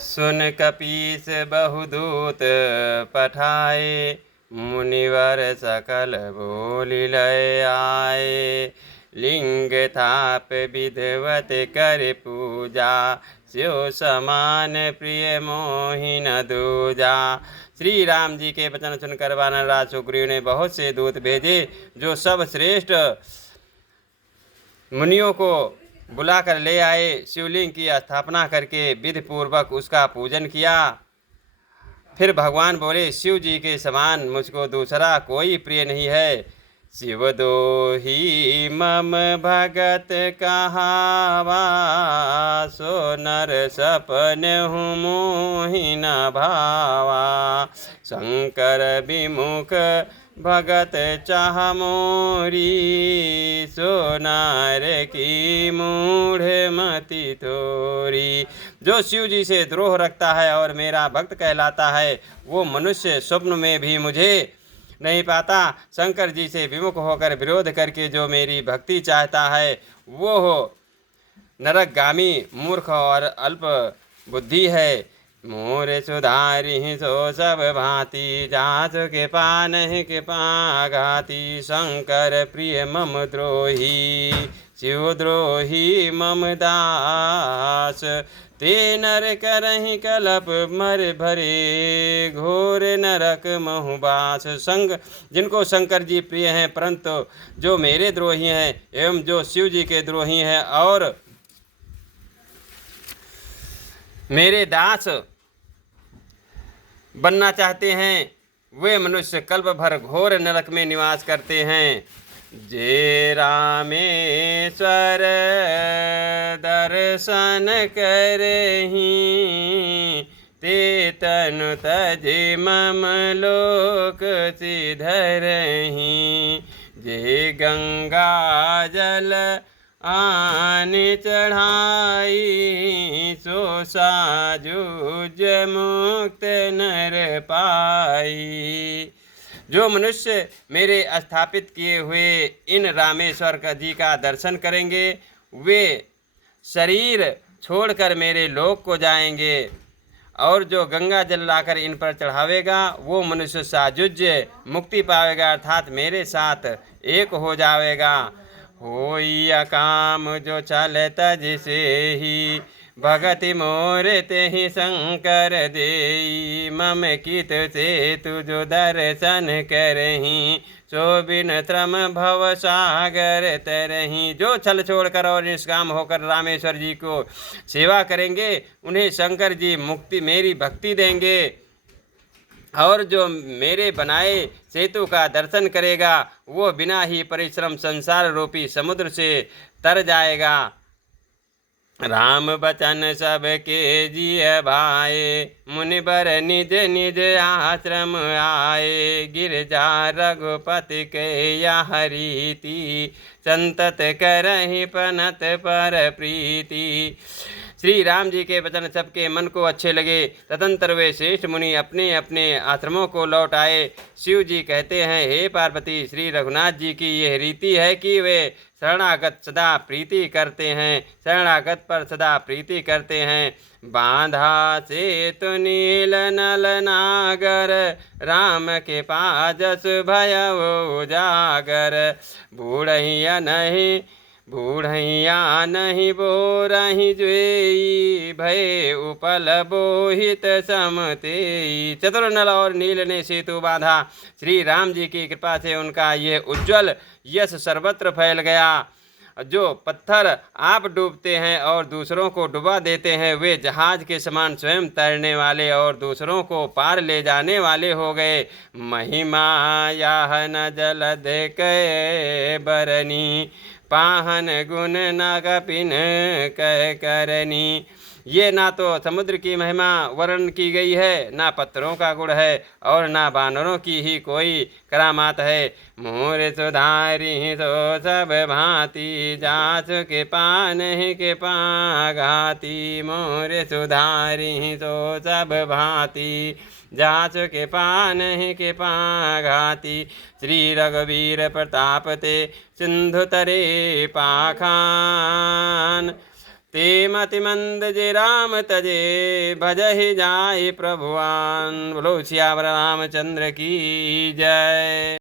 सुन कपीस बहुदूत पठाए, मुनिवर सकल बोली लय आए। लिंग थाप विधवत कर पूजा, स्यो समान प्रिय मोहि न दूजा। श्री राम जी के वचन सुनकर वानरराज सुग्रीव ने बहुत से दूत भेजे, जो सब श्रेष्ठ मुनियों को बुलाकर ले आए। शिवलिंग की स्थापना करके विधि पूर्वक उसका पूजन किया। फिर भगवान बोले, शिव जी के समान मुझको दूसरा कोई प्रिय नहीं है। शिव दोही मम भगत कहावा, सो नर सपन हूँ मोहि न भावा। शंकर विमुख भगत चाह मोरी, सो नार की मूढ़ मति थोरी। जो शिव जी से द्रोह रखता है और मेरा भक्त कहलाता है, वो मनुष्य स्वप्न में भी मुझे नहीं पाता। शंकर जी से विमुख होकर विरोध करके जो मेरी भक्ति चाहता है, वो हो नरकगामी, मूर्ख और अल्प बुद्धि है। मोर सुधारी सो सब भांति, जास के पान के पाघाती। शंकर प्रिय मम द्रोही, शिव द्रोही मम दास। ते नर करहि कलप मर भरे, घोर नरक महुबास। जिनको शंकर जी प्रिय हैं, परंतु जो मेरे द्रोही हैं एवं जो शिव जी के द्रोही हैं और मेरे दास बनना चाहते हैं, वे मनुष्य कल्प भर घोर नरक में निवास करते हैं। जे रामेश्वर दर्शन करहि, ते तनु तजे मम लोक सिधरहि। जे गंगा जल आन चढ़ाई, सो साजुज मुक्त नर पाई। जो मनुष्य मेरे स्थापित किए हुए इन रामेश्वर जी का दर्शन करेंगे, वे शरीर छोड़कर मेरे लोक को जाएंगे। और जो गंगा जल लाकर इन पर चढ़ावेगा, वो मनुष्य साजुज्य मुक्ति पावेगा, अर्थात मेरे साथ एक हो जाएगा। होई अकाम जो चल तज से ही, भगति मोर ते ही शंकर देई। मम कित से तुझो दर्शन करही, सो बिन त्रम भव सागर तरही। जो छल छोड़कर और निष्काम होकर रामेश्वर जी को सेवा करेंगे, उन्हें शंकर जी मुक्ति मेरी भक्ति देंगे। और जो मेरे बनाए सेतु का दर्शन करेगा, वो बिना ही परिश्रम संसार रूपी समुद्र से तर जाएगा। राम बचन सबके जिय भाए, मुनिवर निज निज आश्रम आए। गिरजा रघुपति के यह रीति, संतत करहि पनत पर प्रीति। श्री राम जी के वचन सबके मन को अच्छे लगे। तदंतर वे श्रेष्ठ मुनि अपने अपने आश्रमों को लौट आए। शिव जी कहते हैं, हे पार्वती, श्री रघुनाथ जी की यह रीति है कि वे शरणागत सदा प्रीति करते हैं, शरणागत पर सदा प्रीति करते हैं। बांधा से तो नील नल नागर, राम के पाजस भयउ उजागर। बूढ़ैया नहीं बोरहि जोई, भय उपल बोहित समतेई। चतुर नल और नील ने सेतु बांधा। श्री राम जी की कृपा से उनका यह उज्ज्वल यश सर्वत्र फैल गया। जो पत्थर आप डूबते हैं और दूसरों को डुबा देते हैं, वे जहाज के समान स्वयं तैरने वाले और दूसरों को पार ले जाने वाले हो गए। महिमा यह न जलद कै बरनी, पाहन गुण न कपिन कह करनी। ये ना तो समुद्र की महिमा वर्णन की गई है, ना पत्थरों का गुण है, और ना बानरों की ही कोई करामात है। मोर सुधारी सो सब भांति, जास के पान के पाघाती। मोर सुधारी सो सब भांति, जास के पान के पाघाती। श्री रघुवीर प्रताप ते सिंधु तरे पाखान, ते मति मंद जे राम तजे भजहि जाहि प्रभुआन। बोलो सियावर रामचंद्र की जय।